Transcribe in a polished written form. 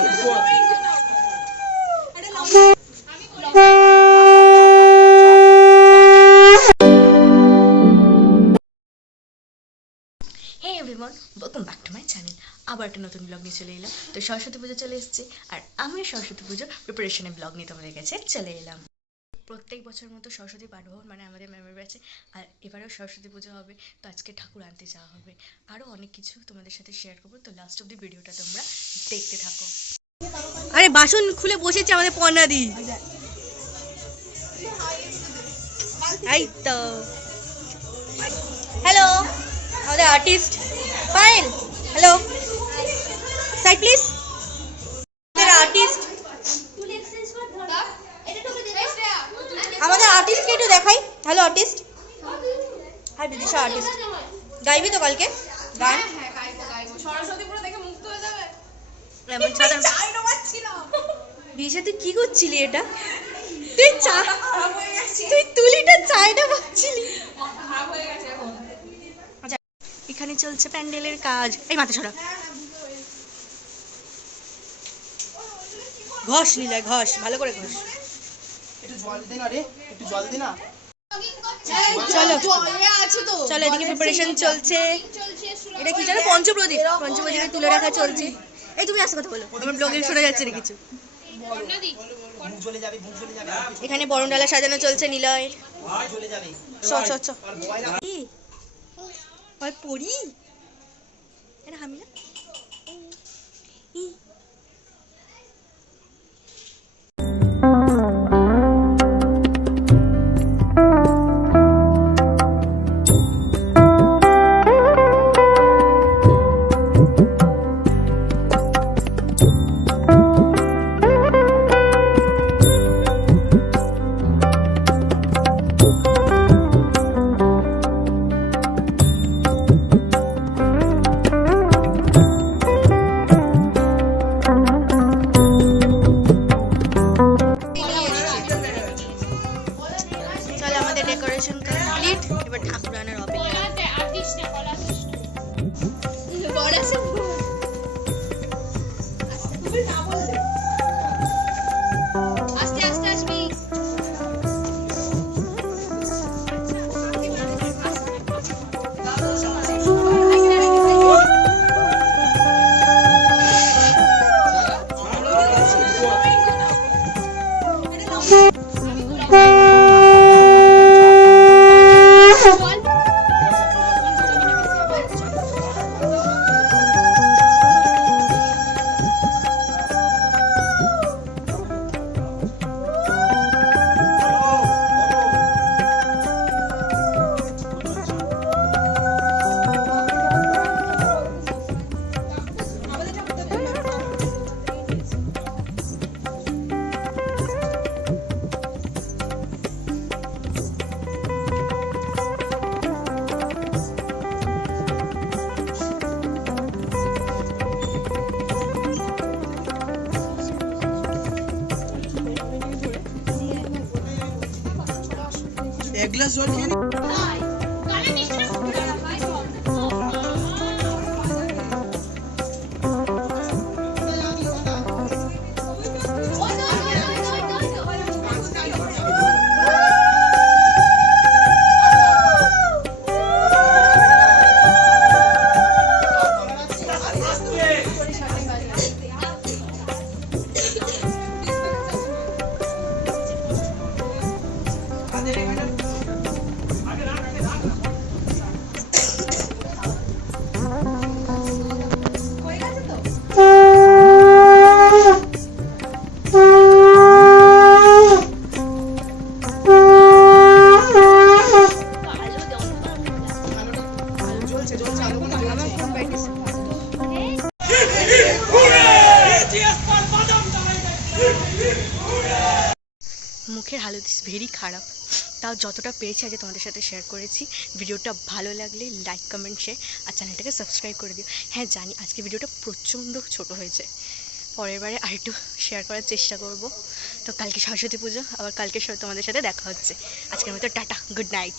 Hey everyone, welcome back to my channel. আবার একটা নতুন ব্লগ নিয়ে চলে এলাম। তো সরস্বতী পুজো চলে এসেছে আর আমি সরস্বতী পুজোর প্রিপারেশনের ব্লগ নিয়ে তোমাদের কাছে চলে এলাম। প্রত্যেক বছর মতো সরস্বতী পাঠভবন মানে আমাদের ম্যামের কাছে, আর এবারেও সরস্বতী পুজো হবে, তো আজকে ঠাকুর আনতে যাওয়া হবে। আরও অনেক কিছু তোমাদের সাথে শেয়ার করবো, তো লাস্ট অব্দি ভিডিওটা তোমরা দেখতে থাকো। আরে বাসন খুলে বসেছে আমাদের পর্ণাদি। এই তো হ্যালো আমাদের artist Payal. Hello side please. আমাদের আর্টিস্টকে একটু দেখাই। Hello artist. Hi Bidisha artist. গাইবি তো কালকে গান? হ্যাঁ গাইবো। সরস্বতী পুরো দেখে মুক্ত হয়ে যাবে। এমন সাদা চাইনা পাচ্ছিলাম। বিদিশা তুই কি করছিলি এটা? তুই চা খারাপ হয়ে গেছে। তুই তুলিটা চাইনা পাচ্ছিলি। খারাপ হয়ে গেছে এখন। আচ্ছা এখানে চলছে প্যান্ডেলের কাজ। এই মাথা ছড়া। ঘষ নিলে ঘষ, ভালো করে ঘষ। একটু জল দে না রে, একটু জল দে না। চলো আছে তো। চলো এদিকে প্রিপারেশন চলছে। এটা কি জানো? পঞ্চপ্রদীপ। পঞ্চপ্রদীপে তুলে রাখা চলছে। এই তুমি আসতে কথা বলো, আমার ব্লগে শোনা যাচ্ছে না কিছু। মুখ জ্বলে যাবে, মুখ জ্বলে যাবে। এখানে বরণডালা সাজানো চলছে নিলয়ের। মুখ জ্বলে যাবে। চ কি ওই পড়ি এটা আমি না। ডেকোরেশন কমপ্লিট, এবার ঠাকুর আনার অপেক্ষা। আস্তে আস্তে আসবি। এক গ্লাস জল খেয়ে মুখের হালত ইজ ভেরি খারাপ, তাও যতটা পেরেছি আজ তোমাদের সাথে শেয়ার করেছি। ভিডিওটা ভালো লাগলে লাইক কমেন্ট শেয়ার আর চ্যানেলটাকে সাবস্ক্রাইব করে দিও। হ্যাঁ জানি আজকে ভিডিওটা প্রচণ্ড ছোট হয়েছে, পরের বারে আরেকটু শেয়ার করার চেষ্টা করব। তো কালকে সরস্বতী পুজো, আবার কালকে তোমাদের সাথে দেখা হচ্ছে। আজকের মতো টাটা, গুড নাইট।